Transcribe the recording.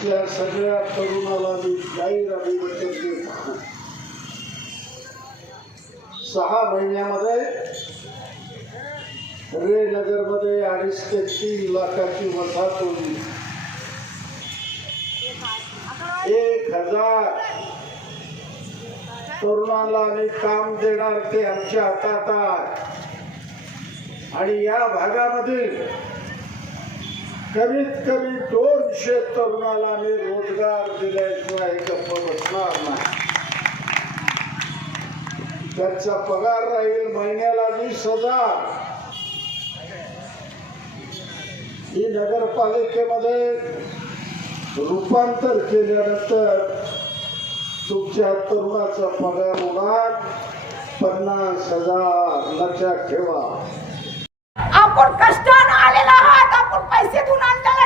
इथल्या सगळ्या तरुणाला मी जाहीर अभिवादन देतो. 6 महिन्यामध्ये रे नगरमध्ये 2.5 ते 3 लाखाची वसाहत होती. 1000 तरुणाला आम्ही काम देणार ते आमच्या हातात आहे. आणि या भागामध्ये कमीत कमी 200 तरुणाला आम्ही रोजगार दिल्याशिवाय गप्प बसणार नाही. त्यांचा पगार राहील महिन्याला 20,000. ही नगरपालिकेमध्ये रूपांतर केल्यानंतर तुमच्या तरुणाचा पगार होणार 50,000. लक्षात ठेवा. आपण कष्टाने आलेला आहात, आपण पैसे देऊन आणलेला